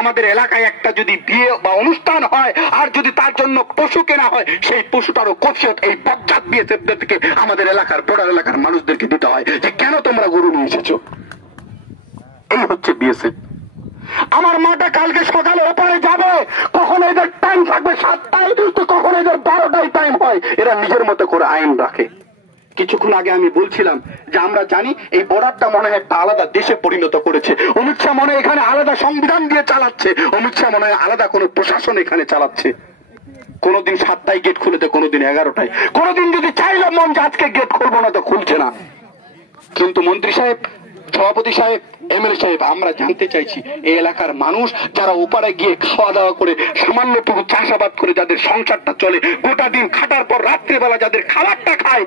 আমাদের এলাকায় একটা যদি বিয়ে বা অনুষ্ঠান হয় আর যদি তার জন্য পশু কেনা হয়, সেই পশুটারও কফিয়ত এই বজ্জাত বিএসএফদের থেকে আমাদের এলাকার বর্ডার এলাকার মানুষদেরকে দিতে হয় যে কেন তোমরা গরু নিয়ে এসেছো। এই হচ্ছে বিএসএফ। আমার মাটা কালকে সকালে ওপারে যাবে, কখন এদের টাইম থাকবে 7টায় তো কখন এদের 12টায় টাইম হয়। এরা নিজের মতো করে আইন রাখে। কিছুক্ষণ আগে আমি বলছিলাম যে আমরা জানি এই বর্ডারটা মনে হয় একটা আলাদা দেশে পরিণত করেছে। অমিত শাহ মনে হয় এখানে আলাদা সংবিধান দিয়ে চালাচ্ছে, অমিত শাহ মনে হয় আলাদা কোনো প্রশাসন এখানে চালাচ্ছে। কোনদিন 7টায় গেট খুলেছে, কোনদিন 11টায়, কোনদিন যদি চাইলে মন যে আজকে গেট খুলবো না তো খুলছে না। কিন্তু মন্ত্রী সাহেব, সভাপতি সাহেব, এমএলএ সাহেব, আমরা জানতে চাইছি এই এলাকার মানুষ যারা ওপারে গিয়ে খাওয়া দাওয়া করে সামান্যটুকু চাষাবাদ করে যাদের সংসারটা চলে, গোটা দিন খাটার পর রাত্রিবেলা যাদের খাবারটা খায়,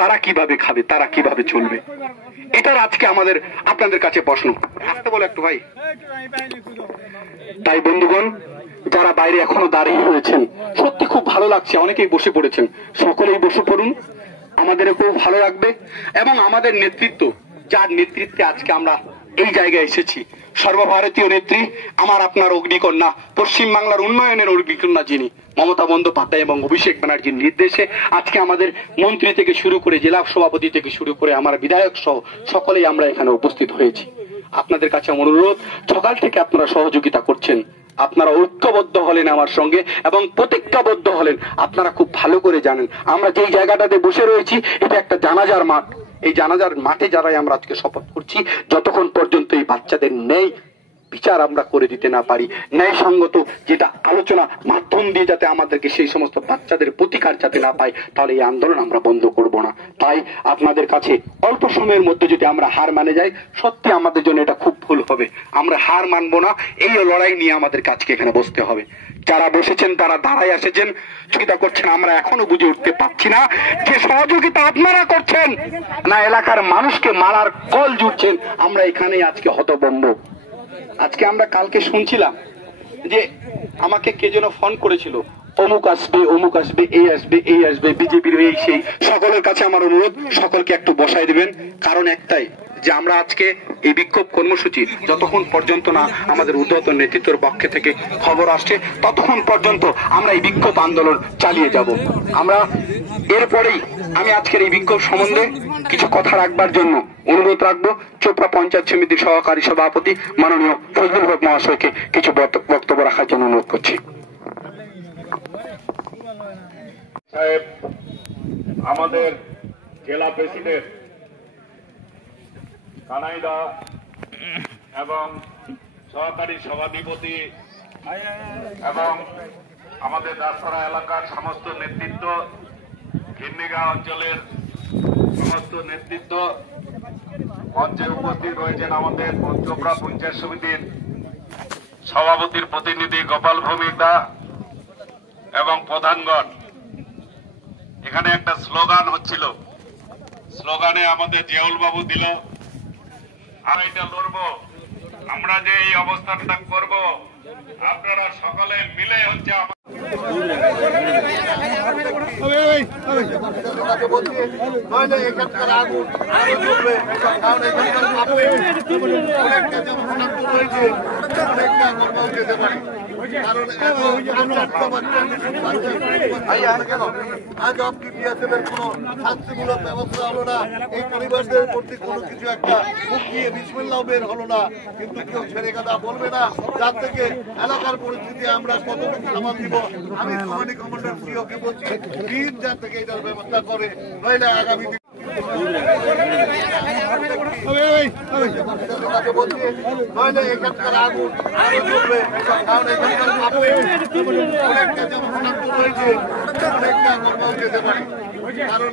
তারা কিভাবে খাবে, তারা কিভাবে চলবে? এটার আজকে আমাদের আপনাদের কাছে প্রশ্ন। আসতে বলে একটু ভাই। তাই বন্ধুগণ, যারা বাইরে এখনো দাঁড়িয়ে রয়েছেন, সত্যি খুব ভালো লাগছে, অনেকেই বসে পড়েছেন, সকলেই বসে পড়ুন, আমাদের খুব ভালো লাগবে। এবং আমাদের নেতৃত্ব, যার নেতৃত্বে আজকে আমরা এই জায়গায় এসেছি, সর্বভারতীয় নেত্রী, আমার আপনার অগ্নিকন্যা, পশ্চিমবাংলার উন্নয়নের অগ্নিকন্যা যিনি, মমতা বন্দ্যোপাধ্যায় এবং অভিষেক ব্যানার্জির নির্দেশে আজকে আমাদের মন্ত্রী থেকে শুরু করে জেলা সভাপতি থেকে শুরু করে আমার বিধায়ক সহ সকলেই আমরা এখানে উপস্থিত হয়েছি। আপনাদের কাছে অনুরোধ, সকাল থেকে আপনারা সহযোগিতা করছেন, আপনারা ঐক্যবদ্ধ হলেন আমার সঙ্গে এবং প্রতিজ্ঞাবদ্ধ হলেন। আপনারা খুব ভালো করে জানেন আমরা যেই জায়গাটাতে বসে রয়েছি এটা একটা জানাজার মাঠ। এই জানাজার মাঠে যারাই আমরা আজকে শপথ করছি, যতক্ষণ পর্যন্ত এই বাচ্চাদের ন্যায় বিচার আমরা করে দিতে না পারি, ন্যায়সঙ্গত যেটা আলোচনা মাধ্যম দিয়ে যাতে আমাদেরকে সেই সমস্ত বাচ্চাদের প্রতিকার যাতে না পাই, তাহলে এই আন্দোলন আমরা বন্ধ করব না। তাই আপনাদের কাছে অল্প সময়ের মধ্যে যদি আমরা হার মানে যাই, সত্যি আমাদের জন্য এটা খুব ভুল হবে। আমরা হার মানবো না, এই লড়াই নিয়ে আমাদের কাজকে এখানে বসতে হবে। যারা বসেছেন তারা দাঁড়ায় এসেছেন, সহযোগিতা করছেন, আমরা এখনো বুঝে উঠতে পারছি না যে সহযোগিতা আপনারা করছেন না এলাকার মানুষকে মারার কল জুটছেন। আমরা এখানে আজকে হতভম্ব। আজকে আমরা কালকে শুনছিলাম যে আমাকে কে যেন ফোন করেছিল, অমুক আসবে, অমুক আসবে, এই আসবে, এই আসবে, বিজেপির এই সেই। সকলের কাছে আমার অনুরোধ, সকলকে একটু বসাই দিবেন। কারণ একটাই, যে আমরা আজকে এই বিক্ষোভ কর্মসূচি যতক্ষণ পর্যন্ত না আমাদের ঊর্ধ্বতন নেতৃত্বের পক্ষে থেকে খবর আসছে, ততক্ষণ পর্যন্ত আমরা এই বিক্ষোভ আন্দোলন চালিয়ে যাব। আমরা এরপরেই আমি আজকের এই বিক্ষোভ সম্বন্ধে কিছু কথা রাখবার জন্য অনুরোধ রাখবো চোপড়া পঞ্চায়েত সমিতির সহকারী সভাপতি মাননীয় ফজলুল হক মহাশয়কে কিছু বক্তব্য রাখার জন্য অনুরোধ করছি। সাহেব, আমাদের জেলা প্রেসিডেন্ট কানাইদা এবং সহকারী সভাধিপতি এবং আমাদের দাসপাড়া এলাকার সমস্ত নেতৃত্ব, খিন্নিগা অঞ্চলের সমস্ত নেতৃত্ব, মঞ্চে উপস্থিত রয়েছেন আমাদের চোপড়া পঞ্চায়েত সমিতির সভাপতির প্রতিনিধি গোপাল ভৌমিকদা এবং প্রধানগণ। এখানে একটা স্লোগান হচ্ছিল, স্লোগানে আমাদের জিয়াউল বাবু দিল, আমরা এটা লড়বো, আমরা যে এই অবস্থানটা করব, আপনারা সকলে মিলে হচ্ছে আজ অব্দি বিএসএফের কোন শাস্তিমূলক ব্যবস্থা হলো না, এই পরিবারদের প্রতি কোনো কিছু একটা মুখ দিয়ে বিসমিল্লাহ বের হলো না, কিন্তু কেউ ছেড়ে কথা বলবে না, যার থেকে এলাকার পরিস্থিতি আমরা কতটুকু সামাল দিব। আমি কমান্ডিং কমান্ডার সিওকে বলছি, প্লিজ যার থেকে এটার ব্যবস্থা করে, নইলে আগামী নইলে এখানকার আগুন আরো জ্বলবে। কারণ এখানকার অনেকটা জনশনাক্ত রয়েছে, অনেকটা কর্ম যেতে পারে। কারণ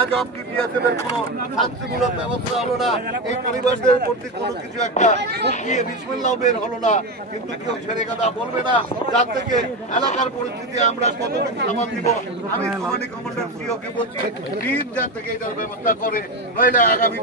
আজ অব্দি বিএসএফের কোন শাস্তিমূলক ব্যবস্থা হলো না, এই পরিবারদের প্রতি কোনো কিছু একটা মুখ দিয়ে বিসমিল্লাহ বের হলো না, কিন্তু কেউ ছেড়ে কথা বলবে না, যার থেকে এলাকার পরিস্থিতি আমরা কতটুকু সামাল দিব। আমি কমান্ডিং কমান্ডার সিওকে বলছি, প্লিজ যার থেকে এটার ব্যবস্থা করে, নইলে আগামী